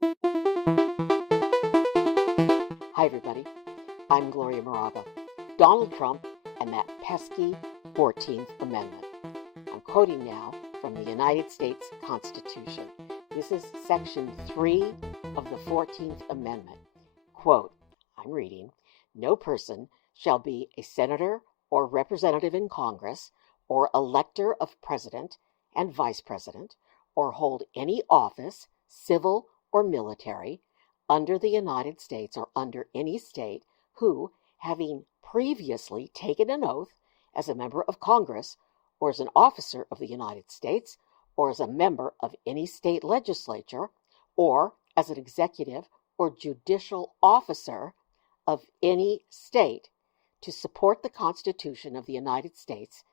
Hi everybody, I'm Gloria Moraga. Donald Trump and that pesky 14th Amendment. I'm quoting now from the United States Constitution. This is Section 3 of the 14th Amendment. Quote, I'm reading, "No person shall be a senator or representative in Congress or elector of president and vice president or hold any office, civil or military, under the United States or under any state who, having previously taken an oath as a member of Congress or as an officer of the United States or as a member of any state legislature or as an executive or judicial officer of any state to support the Constitution of the United States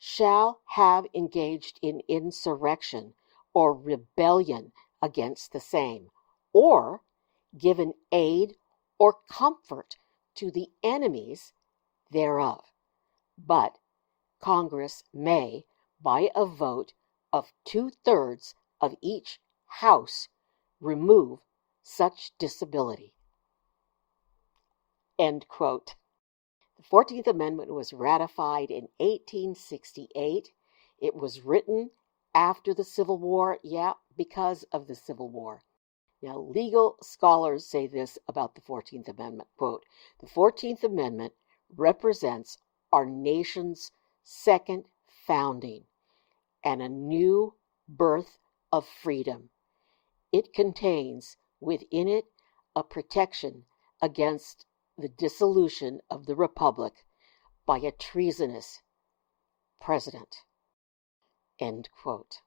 shall have engaged in insurrection or rebellion against the same, or given aid or comfort to the enemies thereof. But Congress may, by a vote of 2/3 of each house, remove such disability." End quote. The 14th Amendment was ratified in 1868. It was written after the Civil War, because of the Civil War. Now, legal scholars say this about the 14th Amendment, quote, "The 14th Amendment represents our nation's second founding and a new birth of freedom. It contains within it a protection against the dissolution of the Republic by a treasonous president." End quote.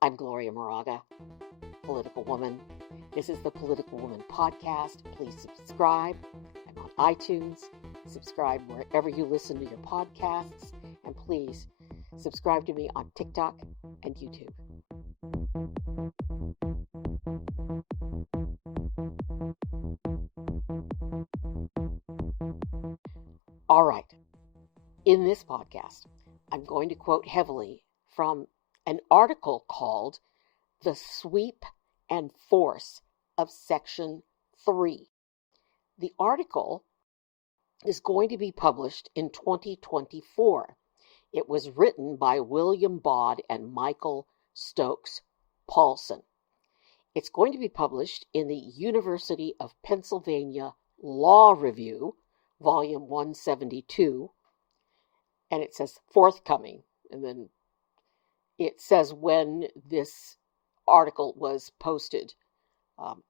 I'm Gloria Moraga, Political Woman. This is the Political Woman podcast. Please subscribe. I'm on iTunes. Subscribe wherever you listen to your podcasts. And please subscribe to me on TikTok and YouTube. All right. In this podcast, I'm going to quote heavily from an article called "The Sweep and Force of Section 3. The article is going to be published in 2024. It was written by William Baude and Michael Stokes Paulsen. It's going to be published in the University of Pennsylvania Law Review, Volume 172, and it says forthcoming, and then it says when this article was posted.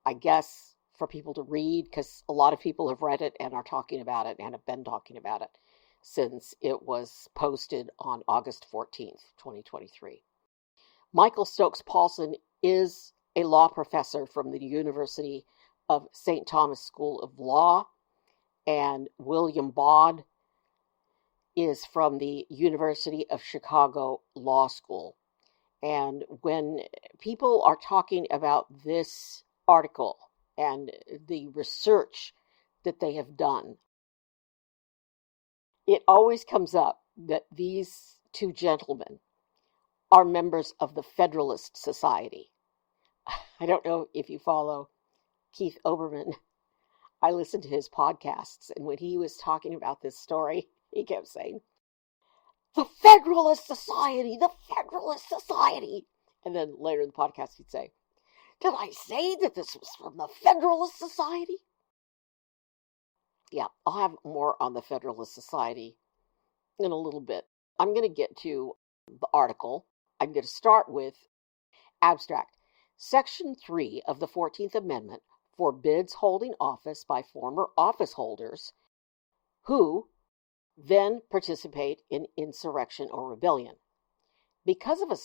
I guess for people to read, because a lot of people have read it and are talking about it and have been talking about it since it was posted on August 14th, 2023. Michael Stokes Paulsen is a law professor from the University of St. Thomas School of Law, and William Baude is from the University of Chicago Law School. And when people are talking about this article and the research that they have done, it always comes up that these two gentlemen are members of the Federalist Society. I don't know if you follow Keith Olbermann. I listened to his podcasts, and when he was talking about this story, he kept saying, "The Federalist Society, the Federalist Society." And then later in the podcast, he'd say, "Did I say that this was from the Federalist Society?" Yeah, I'll have more on the Federalist Society in a little bit. I'm going to get to the article. I'm going to start with abstract. Section 3 of the 14th Amendment forbids holding office by former office holders who then participate in insurrection or rebellion. Because of a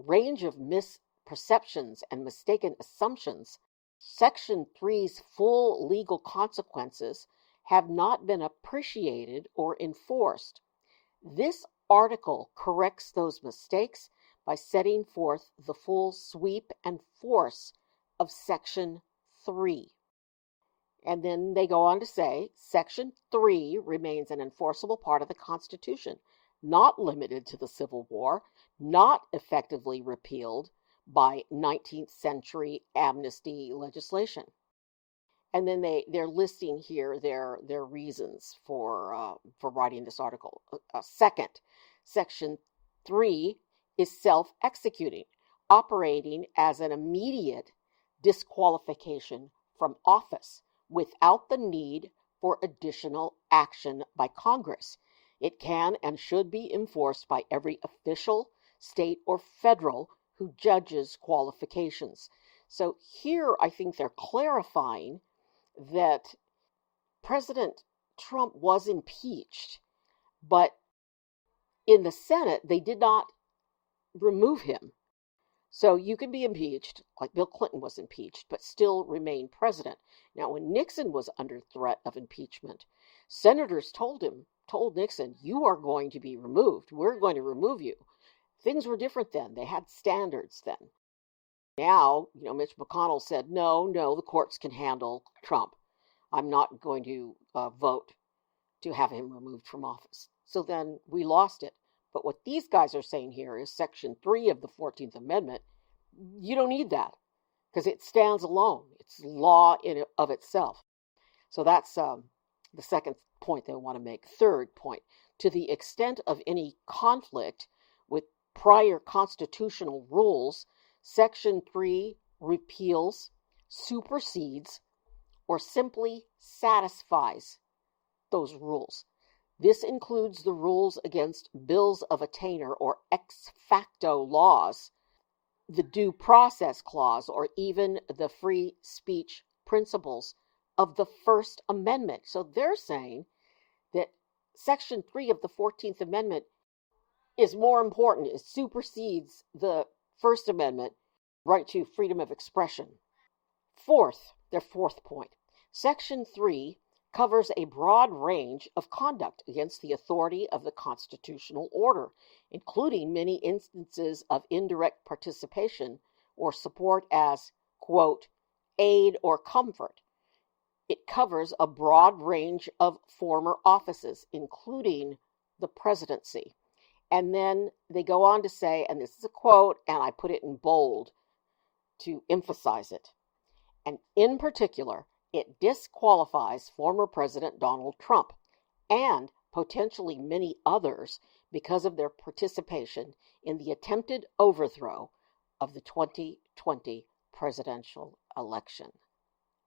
range of misperceptions and mistaken assumptions, Section 3's full legal consequences have not been appreciated or enforced. This article corrects those mistakes by setting forth the full sweep and force of Section 3. And then they go on to say, Section 3 remains an enforceable part of the Constitution, not limited to the Civil War, not effectively repealed by 19th century amnesty legislation. And then they're listing here their reasons for writing this article. Second, Section 3 is self-executing, operating as an immediate disqualification from office without the need for additional action by Congress. It can and should be enforced by every official, state or federal, who judges qualifications. So here I think they're clarifying that President Trump was impeached, but in the Senate, they did not remove him. So you can be impeached, like Bill Clinton was impeached, but still remain president. Now, when Nixon was under threat of impeachment, senators told Nixon, you are going to be removed. We're going to remove you. Things were different then. They had standards then. Now, Mitch McConnell said, no, the courts can handle Trump. I'm not going to vote to have him removed from office. So then we lost it. But what these guys are saying here is Section 3 of the 14th Amendment, you don't need that because it stands alone. It's law in of itself. So that's the second point they want to make. Third point, to the extent of any conflict with prior constitutional rules, Section 3 repeals, supersedes, or simply satisfies those rules. This includes the rules against bills of attainder or ex facto laws, the due process clause, or even the free speech principles of the First Amendment. So they're saying that Section 3 of the 14th Amendment is more important. It supersedes the First Amendment right to freedom of expression. Their fourth point, Section 3 covers a broad range of conduct against the authority of the constitutional order, including many instances of indirect participation or support as, quote, aid or comfort. It covers a broad range of former offices, including the presidency. And then they go on to say, and this is a quote, and I put it in bold to emphasize it, and in particular, it disqualifies former President Donald Trump and potentially many others because of their participation in the attempted overthrow of the 2020 presidential election.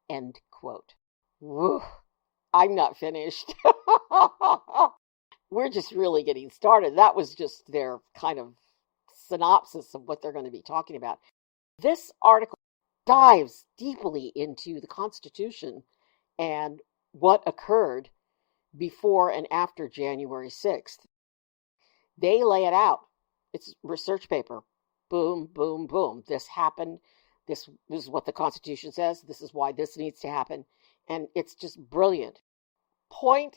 End quote. Woo, I'm not finished. We're just really getting started. That was just their kind of synopsis of what they're going to be talking about. This article dives deeply into the Constitution and what occurred before and after January 6th. They lay it out. It's a research paper. Boom, boom, boom. This happened. This is what the Constitution says. This is why this needs to happen. And it's just brilliant. Point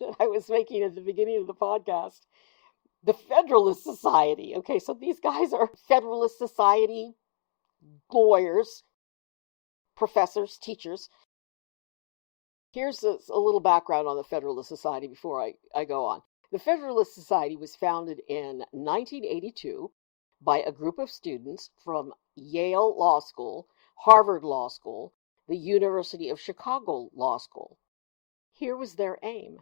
that I was making at the beginning of the podcast, the Federalist Society. Okay, so these guys are Federalist Society lawyers, professors, teachers. Here's a little background on the Federalist Society before I go on. The Federalist Society was founded in 1982 by a group of students from Yale Law School, Harvard Law School, the University of Chicago Law School. Here was their aim: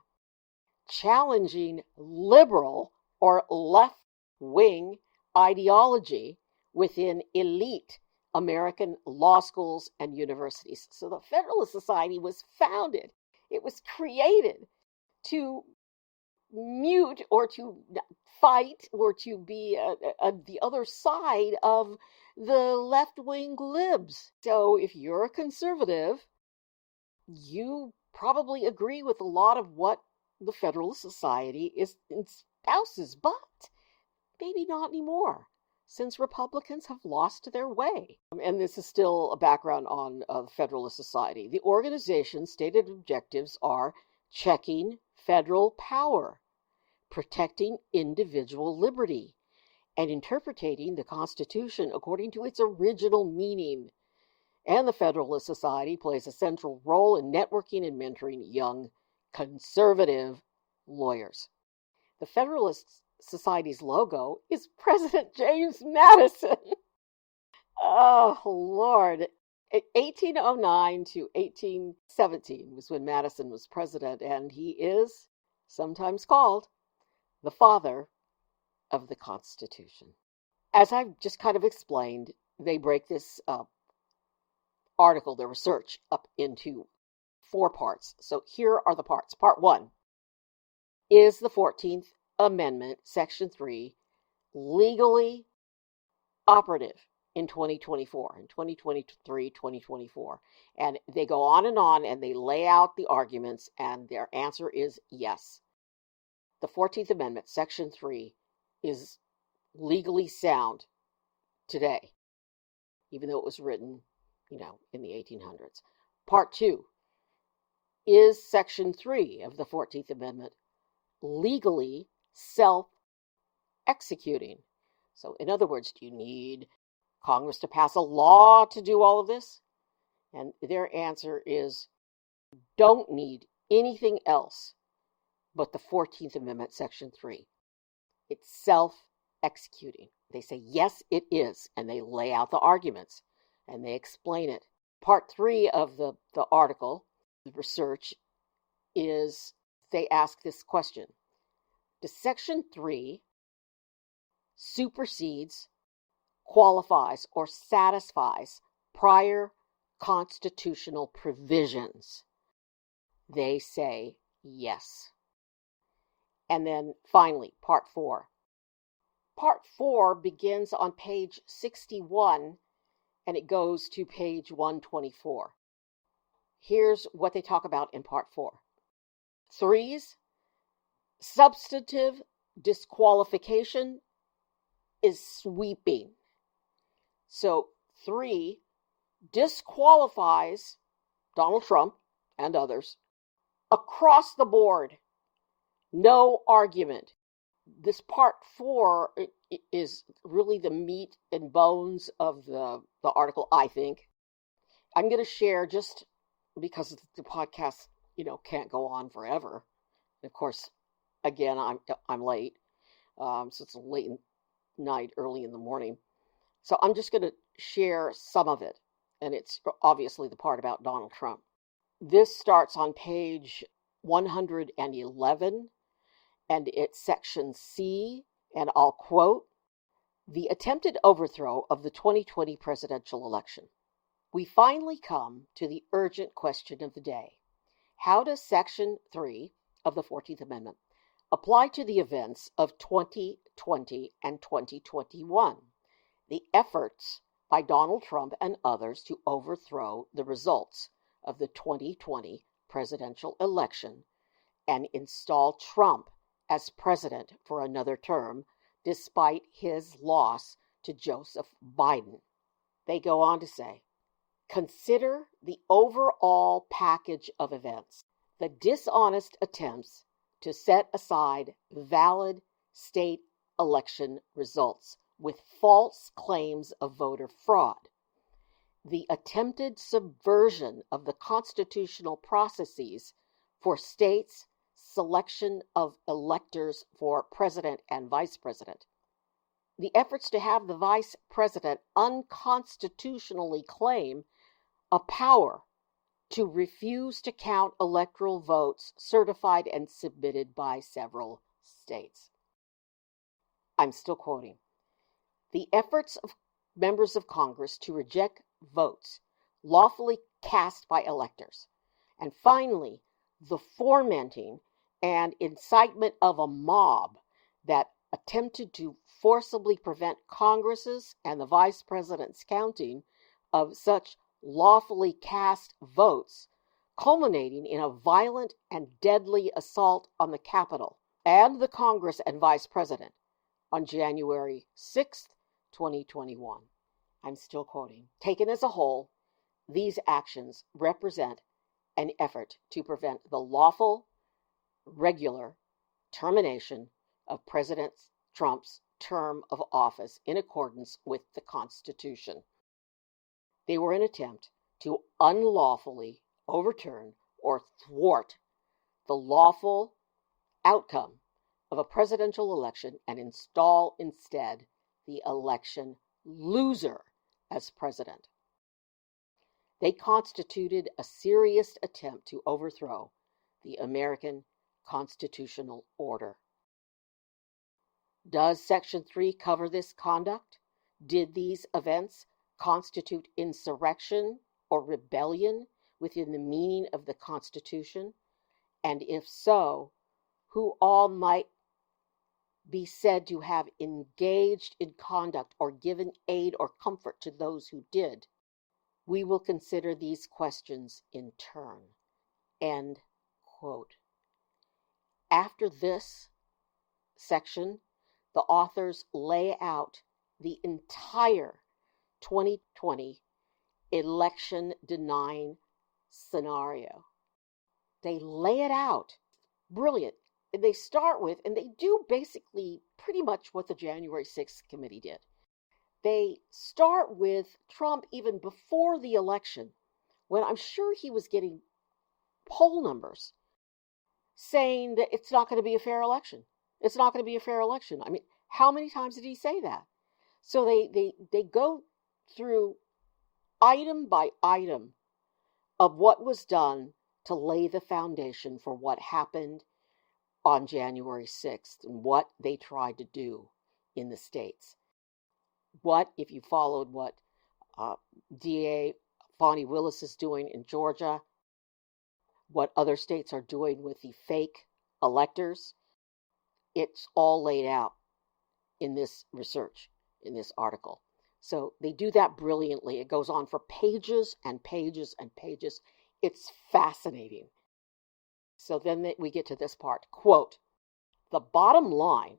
challenging liberal or left-wing ideology within elite American law schools and universities. So the Federalist Society was founded. It was created to mute or to fight or to be the other side of the left-wing libs. So if you're a conservative, you probably agree with a lot of what the Federalist Society espouses, but maybe not anymore, since Republicans have lost their way. And this is still a background on the Federalist Society. The organization's stated objectives are checking federal power, protecting individual liberty, and interpreting the Constitution according to its original meaning. And the Federalist Society plays a central role in networking and mentoring young conservative lawyers. The Federalist Society's logo is President James Madison. Oh, Lord. 1809 to 1817 was when Madison was president, and he is sometimes called the father of the Constitution. As I've just kind of explained, they break this article, their research, up into 4 parts. So here are the parts. Part 1: is the 14th Amendment, Section 3, legally operative in 2024, in 2023, 2024? And they go on and they lay out the arguments, and their answer is yes. The 14th Amendment, Section 3, is legally sound today, even though it was written, in the 1800s. Part 2: is Section 3 of the 14th Amendment legally self-executing? So, in other words, do you need Congress to pass a law to do all of this? And their answer is don't need anything else but the 14th Amendment, Section 3. It's self-executing. They say, yes, it is, and they lay out the arguments, and they explain it. Part 3 of the article, the research, is they ask this question: does Section 3 supersedes, qualifies, or satisfies prior constitutional provisions? They say yes. And then finally, Part 4. Part 4 begins on page 61 and it goes to page 124. Here's what they talk about in Part 4. 3's substantive disqualification is sweeping. So 3 disqualifies Donald Trump and others across the board. No argument. This Part 4 is really the meat and bones of the article, I think. I'm going to share, just because the podcast, can't go on forever. Of course, again, I'm late, so it's late night, early in the morning. So I'm just going to share some of it, and it's obviously the part about Donald Trump. This starts on page 111, and it's Section C, and I'll quote: the attempted overthrow of the 2020 presidential election. We finally come to the urgent question of the day. How does Section 3 of the 14th Amendment apply to the events of 2020 and 2021, the efforts by Donald Trump and others to overthrow the results of the 2020 presidential election and install Trump as president for another term, despite his loss to Joseph Biden? They go on to say, consider the overall package of events, the dishonest attempts to set aside valid state election results with false claims of voter fraud, the attempted subversion of the constitutional processes for states' selection of electors for president and vice president, the efforts to have the vice president unconstitutionally claim a power to refuse to count electoral votes certified and submitted by several states. I'm still quoting. The efforts of members of Congress to reject votes lawfully cast by electors. And finally, the fomenting and incitement of a mob that attempted to forcibly prevent Congress's and the vice president's counting of such lawfully cast votes, culminating in a violent and deadly assault on the Capitol and the Congress and vice president on January 6th, 2021. I'm still quoting. Taken as a whole, these actions represent an effort to prevent the lawful, regular termination of President Trump's term of office in accordance with the Constitution. They were an attempt to unlawfully overturn or thwart the lawful outcome of a presidential election and install instead the election loser as president. They constituted a serious attempt to overthrow the American constitutional order. Does Section 3 cover this conduct? Did these events constitute insurrection or rebellion within the meaning of the Constitution? And if so, who all might be said to have engaged in conduct or given aid or comfort to those who did? We will consider these questions in turn. End quote. After this section, the authors lay out the entire 2020 election denying scenario. They lay it out. Brilliant. And they start with, and they do basically pretty much what the January 6th committee did. They start with Trump even before the election, when I'm sure he was getting poll numbers saying that it's not going to be a fair election. It's not going to be a fair election. I mean, how many times did he say that? So they go through item by item of what was done to lay the foundation for what happened on January 6th and what they tried to do in the states. What, if you followed what DA Fani Willis is doing in Georgia, what other states are doing with the fake electors, it's all laid out in this research, in this article. So they do that brilliantly. It goes on for pages and pages and pages. It's fascinating. So then we get to this part. Quote, the bottom line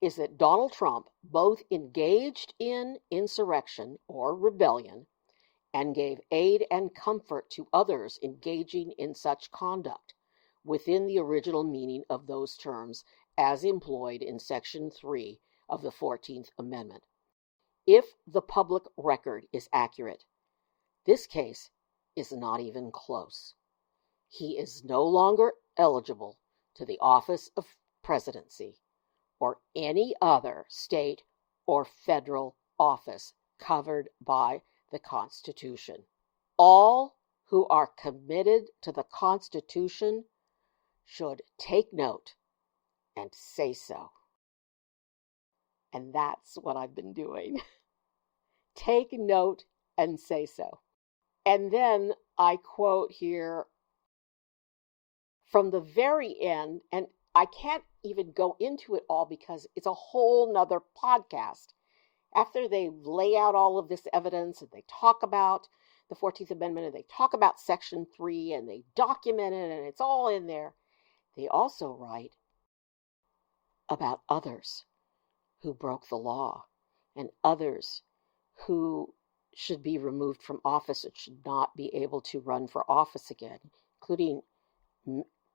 is that Donald Trump both engaged in insurrection or rebellion and gave aid and comfort to others engaging in such conduct within the original meaning of those terms as employed in Section 3 of the 14th Amendment. If the public record is accurate, this case is not even close. He is no longer eligible to the office of presidency or any other state or federal office covered by the Constitution. All who are committed to the Constitution should take note and say so. And that's what I've been doing. Take note and say so. And then I quote here from the very end, and I can't even go into it all because it's a whole nother podcast. After they lay out all of this evidence and they talk about the 14th Amendment and they talk about Section 3 and they document it and it's all in there, they also write about others who broke the law and others who should be removed from office and should not be able to run for office again, including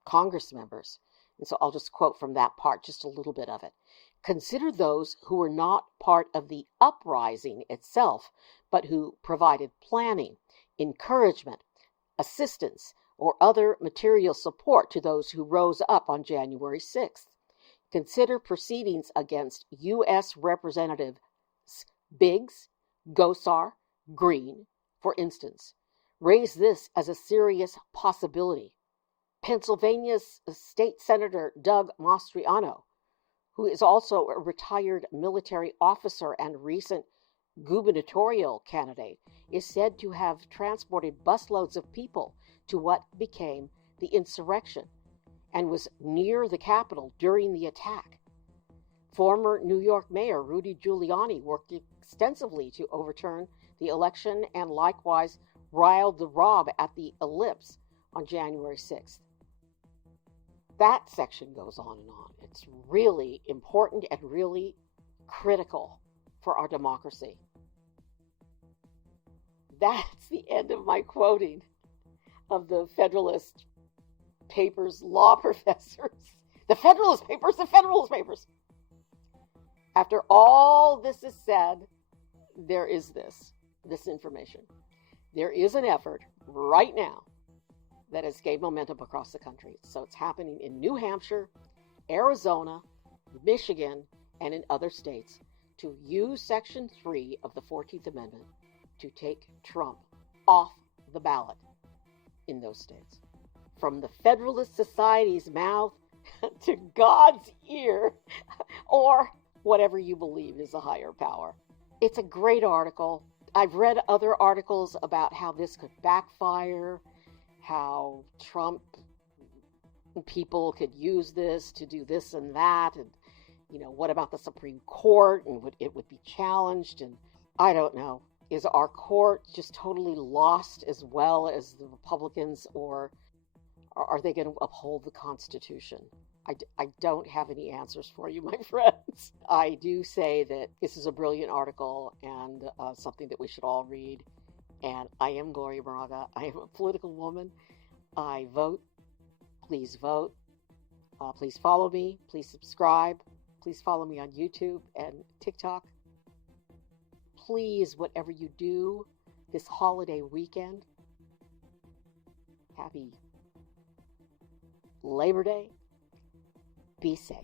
Congress members. And so I'll just quote from that part, just a little bit of it. Consider those who were not part of the uprising itself, but who provided planning, encouragement, assistance, or other material support to those who rose up on January 6th. Consider proceedings against U.S. Representatives Biggs, Gosar, Green, for instance. Raise this as a serious possibility. Pennsylvania's State Senator Doug Mastriano, who is also a retired military officer and recent gubernatorial candidate, is said to have transported busloads of people to what became the insurrection and was near the Capitol during the attack. Former New York Mayor Rudy Giuliani worked extensively to overturn the election and likewise riled the mob at the Ellipse on January 6th. That section goes on and on. It's really important and really critical for our democracy. That's the end of my quoting of the Federalist Papers law professors. The Federalist Papers, the Federalist Papers. After all this is said, there is this information. There is an effort right now that has gained momentum across the country. So it's happening in New Hampshire, Arizona, Michigan, and in other states to use Section 3 of the 14th Amendment to take Trump off the ballot in those states. From the Federalist Society's mouth to God's ear, or whatever you believe is a higher power. It's a great article. I've read other articles about how this could backfire, how Trump people could use this to do this and that, and what about the Supreme Court, and it would be challenged, and I don't know. Is our court just totally lost as well as the Republicans, or are they going to uphold the Constitution? I don't have any answers for you, my friends. I do say that this is a brilliant article and something that we should all read. And I am Gloria Moraga. I am a political woman. I vote. Please vote. Please follow me. Please subscribe. Please follow me on YouTube and TikTok. Please, whatever you do this holiday weekend, happy Labor Day. Be safe.